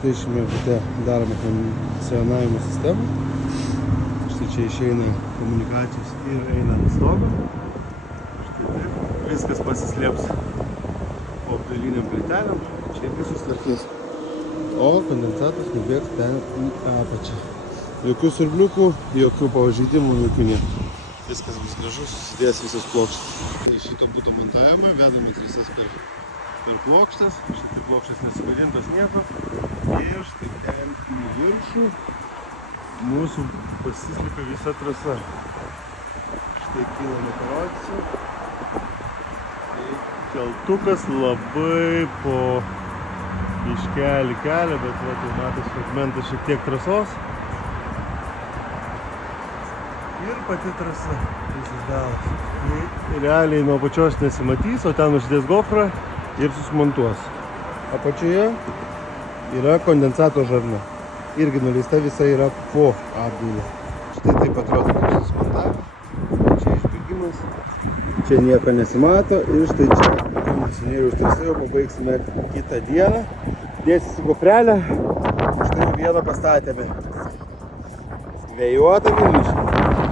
Štai šiame bute darome kondicionavimo sistemą. Štai čia išeina komunikacijos ir eina ant stogo. Štai taip. Viskas pasislėps po apdailiniam plytelėm. Čia irgi susitvarkys. O kondensatas nubėgs ten į apačią. Jokių siurbliukų, jokių pažeidimų, jokių nieko. Viskas bus gražu, susidės visas plokštas. Tai šito būtų montavimą, vedame trasas per plokštas. Šitai plokštas nesugadintas nieko. Ir štai ten į viršų mūsų pasislėpia visa trasa. Štai kylame parodysiu. Tai keltukas labai po iškelį kelią, bet va, tai matos fragmentas šiek tiek trasos. Ir pati trasa visas galas. Tai realiai nuo apačios nesimatys, o ten uždės gofrą ir susimontuos. Apačioje yra kondensato žarna. Irgi nuleista visa yra po apdailę. Štai taip atrodo kaip susimontavę. Čia išbėgimas. Čia nieko nesimato. Ir štai čia kondicionieriaus trasa jau pabaigsime kitą dieną. Dėsis į gofrelę. Štai jau vieną pastatėme. Vėjuotą Vilnių.